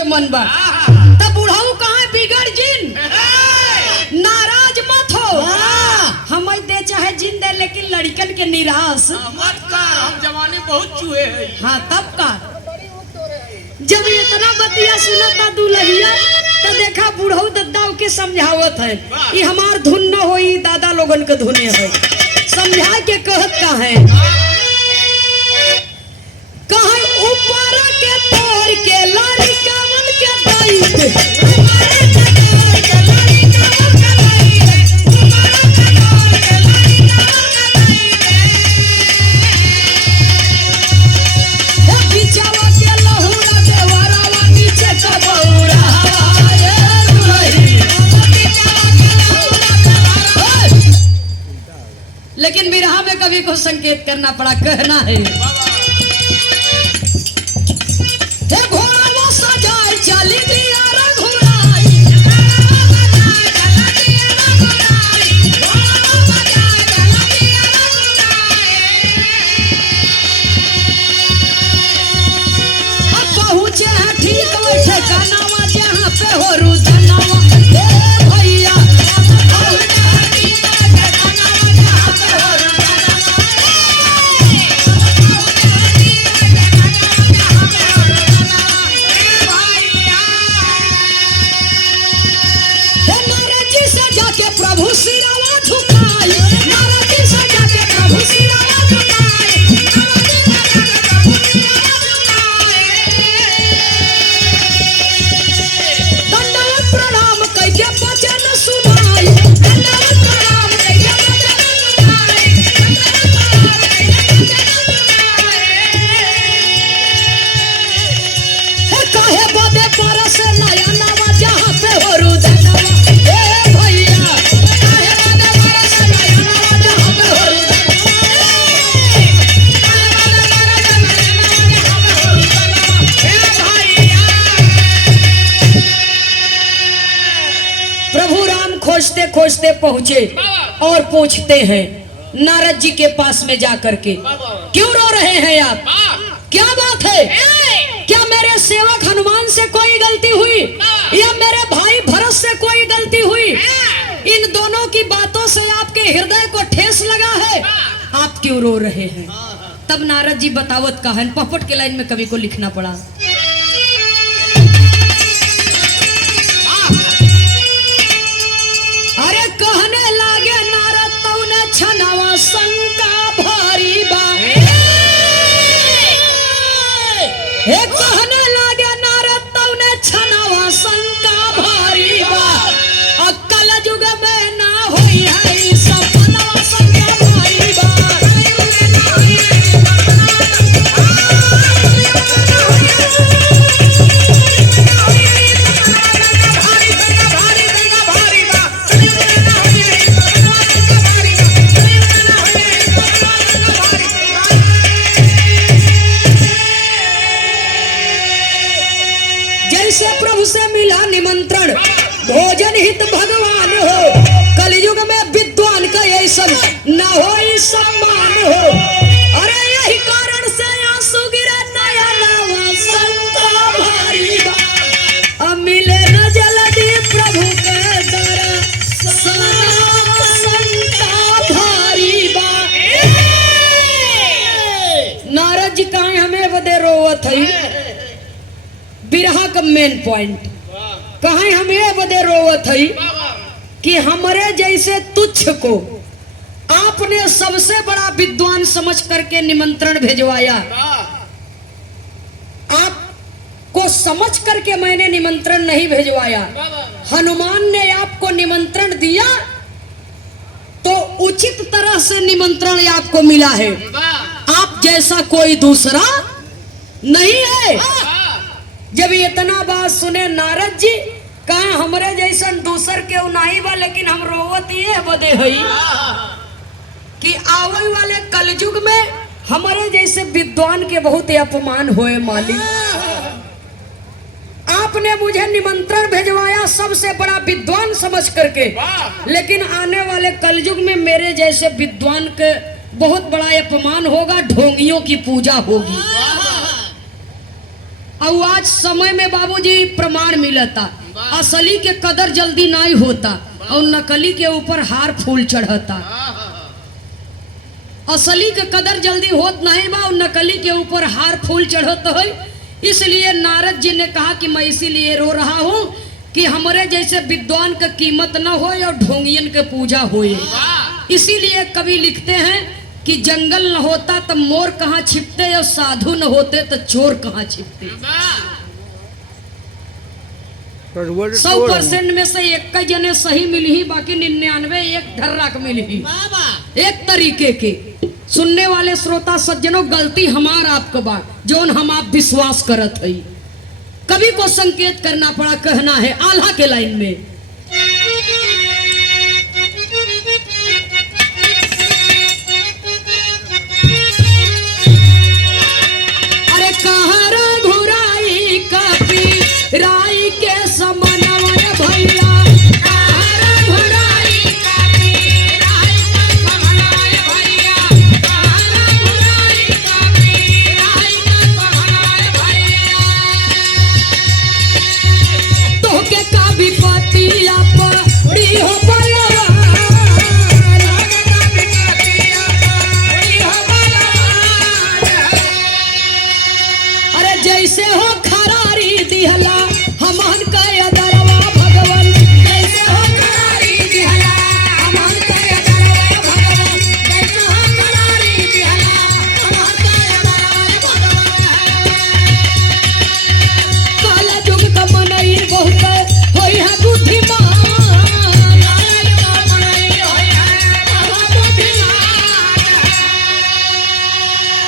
के मन बा तब बुढ़ाऊ कहाँ बिगड़ जिन नाराज मत हो। हम दे चाहे जिन दे लेकिन लड़कन के निराश मत का हम जवानी बहुत चूहे हैं। हाँ तब का जब इतना बतिया सुनता दुल्हिया तो देखा बुढ़ऊ दद्दाव के समझावत है ये हमार धुन न हो दादा लोगन के धुने है समझा के कहत का है कहीं ऊपर के तोड़ के लारी कामन के दाई लेकिन बिरहा में कभी को संकेत करना पड़ा कहना है घोड़ा वो सजाए चली दिया पहुंचे हैं ठीक बैठे कानावा जहाँ पे हो रुझानावा भैया प्रभु सिरावा झुकाए नारदी सजा के प्रभु सिरावा झुकाए दंडवत प्रणाम कइके वचन सुनाई दंडवत प्रणाम कइके वचन सुनाई हे काहे बदे परस नया नवा जहां पे हो रुदनवा ए भैया खोजते खोजते पहुंचे और पूछते हैं नारद जी के पास में जाकर के क्यों रो रहे हैं आप क्या बात है क्या मेरे सेवक हनुमान से कोई गलती हुई या मेरे भाई भरत से कोई गलती हुई इन दोनों की बातों से आपके हृदय को ठेस लगा है आप क्यों रो रहे हैं। तब नारद जी बतावत का है पपट के लाइन में कवि को लिखना पड़ा कहने लागे नारद तौने छनावा शंका भारी बा हे कहने लागे नारद तौने छनावा शंका भारी बा अक्कल युग में ना होई है सपनवा शंका भारी बा प्रभु से मिला निमंत्रण भोजन हित भगवान हो कलयुग में विद्वान का ऐसा न हो सम्मान हो अरे यही कारण से आंसू गिरे नया नवा शंका भारी बा अब मिले न जल्दी प्रभु के दर्शन शंका भारी बा। नारद जी कहे हमें बदे रोवत है बिरहा का मेन पॉइंट कहीं हम ये बदे रोवत है कि हमारे जैसे तुच्छ को आपने सबसे बड़ा विद्वान समझ करके निमंत्रण भेजवाया आपको समझ करके मैंने निमंत्रण नहीं भेजवाया हनुमान ने आपको निमंत्रण दिया तो उचित तरह से निमंत्रण आपको मिला है आप जैसा कोई दूसरा नहीं है। जब इतना बात सुने नारद जी कहा हमरे जैसन दूसर के नहीं बा लेकिन हम रोवत ये बदे है कि आवे वाले कलयुग में हमारे जैसे विद्वान के बहुत अपमान होए मालिक। आपने मुझे निमंत्रण भेजवाया सबसे बड़ा विद्वान समझ करके लेकिन आने वाले कलयुग में मेरे जैसे विद्वान के बहुत बड़ा अपमान होगा ढोंगियों की पूजा होगी। और आज समय में बाबूजी प्रमाण मिलता, असली के कदर जल्दी नहीं होता और नकली के ऊपर हार फूल चढ़ता। असली के कदर जल्दी होत नहीं बा और नकली के ऊपर हार फूल चढ़त है। इसलिए नारद जी ने कहा कि मैं इसीलिए रो रहा हूँ कि हमारे जैसे विद्वान का कीमत न हो और ढोंगियन के पूजा होए। इसीलिए कवि लिखते हैं कि जंगल न होता तो मोर कहाँ छिपते और साधु न होते तो चोर कहाँ छिपते। 100% में से एक जने सही मिली ही, बाकी 99 एक ढर्राक मिली ही। एक तरीके के सुनने वाले श्रोता सज्जनों, गलती हमार आपका बा जोन हम आप विश्वास करत है। कवि को संकेत करना पड़ा, कहना है आल्हा के लाइन में। अरे कहरा घुराई कपी राई के समनवय भैया, कहरा घुराई कपी राई के समनवय भैया, कहरा घुराई कपी राई के समनवय भैया। तोहके का विपत्तिया पड़ी हो बलवान, तोहके का विपत्तिया पड़ी हो बलवान। अरे जैसे हो खरारी दिहला हमन का दरवा भगवान, जैसे हो खरारी दिहला हमन का दरवा भगवान, जैसे हो खरारी दिहला हमन का दरवा भगवान। काला जुग का मनई बहुत होई है बुद्धिमान, काला जुग का मनई होई है बहुत बुद्धिमान।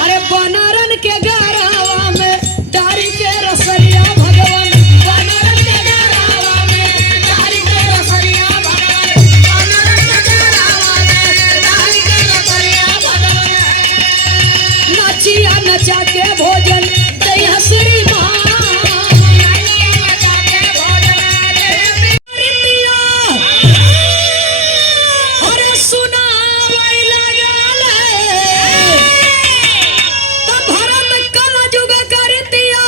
अरे बनारन के गरावा में डारी के रसरिया भगवान, बनारन के गरावा में डारी के रसरिया भगवान, बनारन के गरावा में डारी के रसरिया भगवान। नचिया नचा के भोजन दैया श्रीमान, नचिया नचा के भोजन दैया प्रिया। अरे सुनावै लगल तब भरत कल जुग करतिया,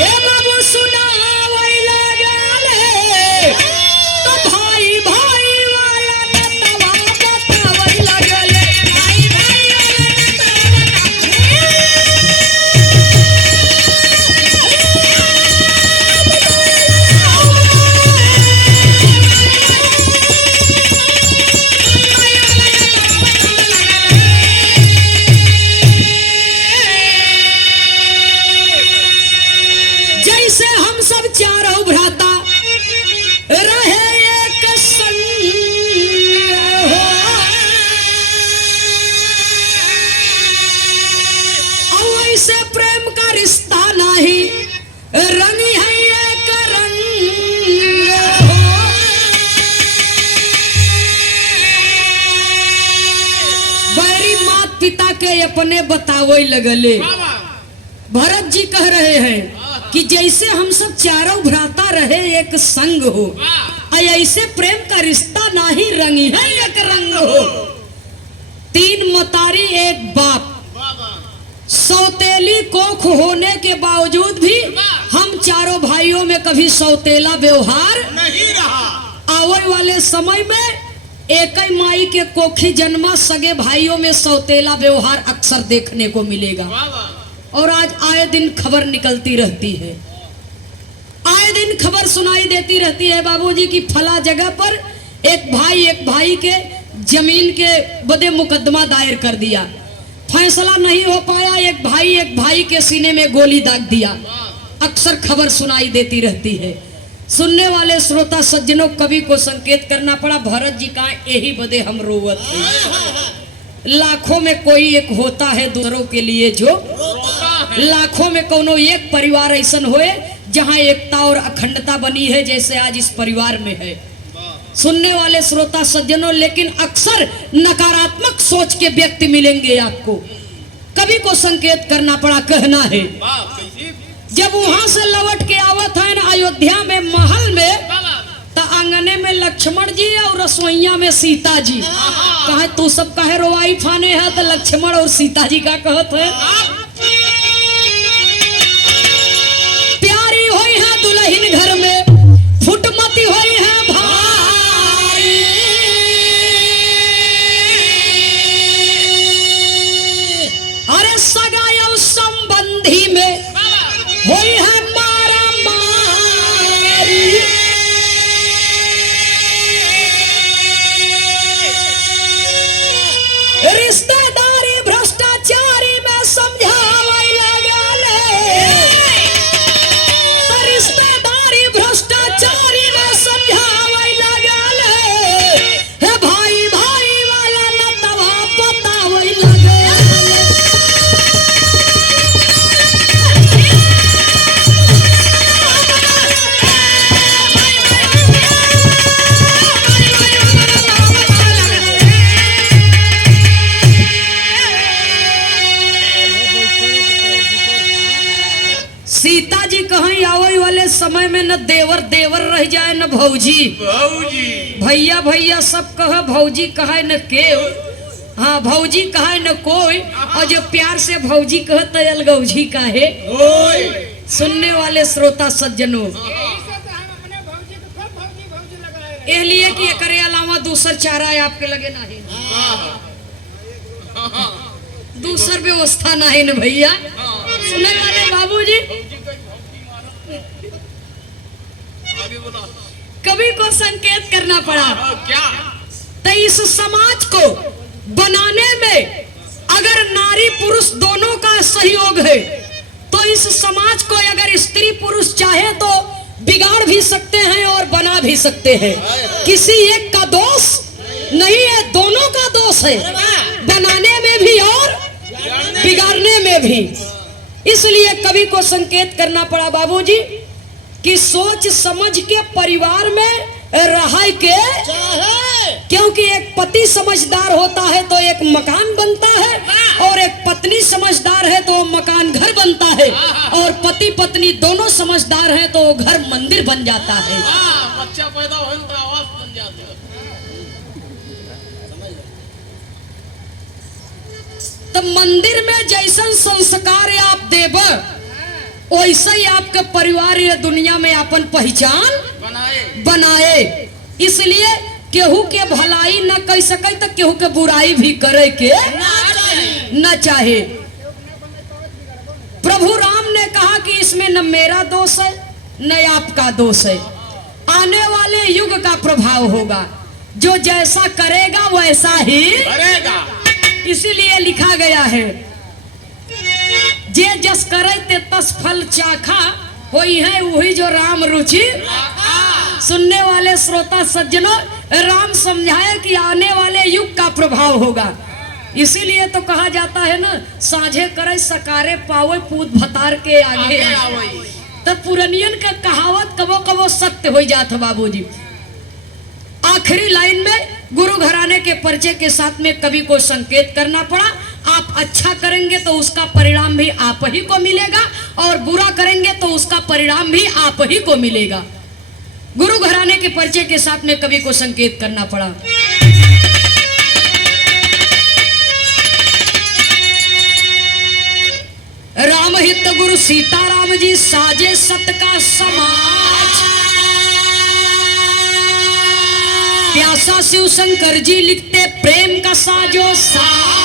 ए बाबू सुनावै लगल तो भाई भाई वाला नतवा बतावै लगल, भाई भाई वाला नतवा जैसे हम सब चारों भ्राता रहे एक संग हो, और ऐसे प्रेम का रिश्ता नहीं रंग है एक रंग हो। बैरी मात पिता के अपने बतावे लगले। भरत जी कह रहे हैं कि जैसे हम सब चारों भ्राता रहे एक संग हो, ऐसे प्रेम का रिश्ता नहीं रंगी है एक रंग हो। 3 मतारी एक बाप, सौतेली कोख होने के बावजूद भी हम चारों भाइयों में कभी सौतेला व्यवहार नहीं रहा। आवे वाले समय में एक ही माई के कोखी जन्मा सगे भाइयों में सौतेला व्यवहार अक्सर देखने को मिलेगा। और आज आए दिन खबर निकलती रहती है, आए दिन खबर सुनाई देती रहती है बाबूजी की फला जगह पर एक भाई के जमीन के बदे मुकदमा दायर कर दिया, फैसला नहीं हो पाया, एक भाई के सीने में गोली दाग दिया। अक्सर खबर सुनाई देती रहती है। सुनने वाले श्रोता सज्जनों, कवि को संकेत करना पड़ा, भरत जी का यही बदे हम रोवत हैं। लाखों में कोई एक होता है दूसरों के लिए जो, लाखों में कोनो एक परिवार ऐसा होए जहां एकता और अखंडता बनी है जैसे आज इस परिवार में है। सुनने वाले श्रोता सज्जनों, लेकिन अक्सर नकारात्मक सोच के व्यक्ति मिलेंगे आपको। कवि को संकेत करना पड़ा, कहना है जब वहां से लौट के आवत है ना अयोध्या में महल में, तो आंगने में लक्ष्मण जी और रसोईया में सीता जी। कहे तू सब कहे रोवाई फाने है, तो लक्ष्मण और सीता जी का कहत है। समय में न देवर देवर रह जाए न भौजी, भाऊजी भैया भैया सब कह, भौजी कहे न के, हाँ भौजी कहे न कोई, और जो प्यार से भौजी कह तो अलगौजी काहे। ओए सुनने वाले श्रोता सज्जनों, इसलिए कि एकरे अलावा दूसर चारा आपके लगे नहीं, दूसर व्यवस्था नहीं न भैया। सुने वाले बाबूजी, आगे बोला कवि को संकेत करना पड़ा। क्या तो इस समाज को बनाने में अगर नारी पुरुष दोनों का सहयोग है, तो इस समाज को अगर स्त्री पुरुष चाहे तो बिगाड़ भी सकते हैं और बना भी सकते हैं। किसी एक का दोष नहीं है, दोनों का दोष है, बनाने में भी और बिगाड़ने में भी। इसलिए कवि को संकेत करना पड़ा बाबूजी कि सोच समझ के परिवार में रह के, क्योंकि एक पति समझदार होता है तो एक मकान बनता है, और एक पत्नी समझदार है तो मकान घर बनता है, और पति पत्नी दोनों समझदार हैं तो घर मंदिर बन जाता है। बच्चा पैदा हो तो आवाज बन जाते हो। तो मंदिर में जैसन संस्कार आप देब, वैसे ही आपके परिवार या दुनिया में अपन पहचान बनाए। इसलिए केहू के भलाई न कर सके तो केहू के बुराई भी करे के न चाहे। प्रभु राम ने कहा कि इसमें न मेरा दोष है न आपका दोष है, आने वाले युग का प्रभाव होगा, जो जैसा करेगा वैसा ही करेगा। इसीलिए लिखा गया है, जे जस करे ते तस फल चाखा, होई है वही जो राम रुचि। सुनने वाले श्रोता सज्जनों, राम समझाए कि आने वाले युग का प्रभाव होगा। इसीलिए तो कहा जाता है ना, साझे करे सकारे पावे पूत भतार के आगे। तो पुरनियन का कहावत कबो कबो सत्य हो जाता बाबूजी। आखिरी लाइन में गुरु घराने के परिचय के साथ में कवि को संकेत करना पड़ा, आप अच्छा करेंगे तो उसका परिणाम भी आप ही को मिलेगा, और बुरा करेंगे तो उसका परिणाम भी आप ही को मिलेगा। गुरु घराने के परिचय के साथ में कवि को संकेत करना पड़ा। राम हित गुरु सीताराम जी साजे सत का समाज, प्यासा शिव शंकर जी लिखते प्रेम का साजो साज।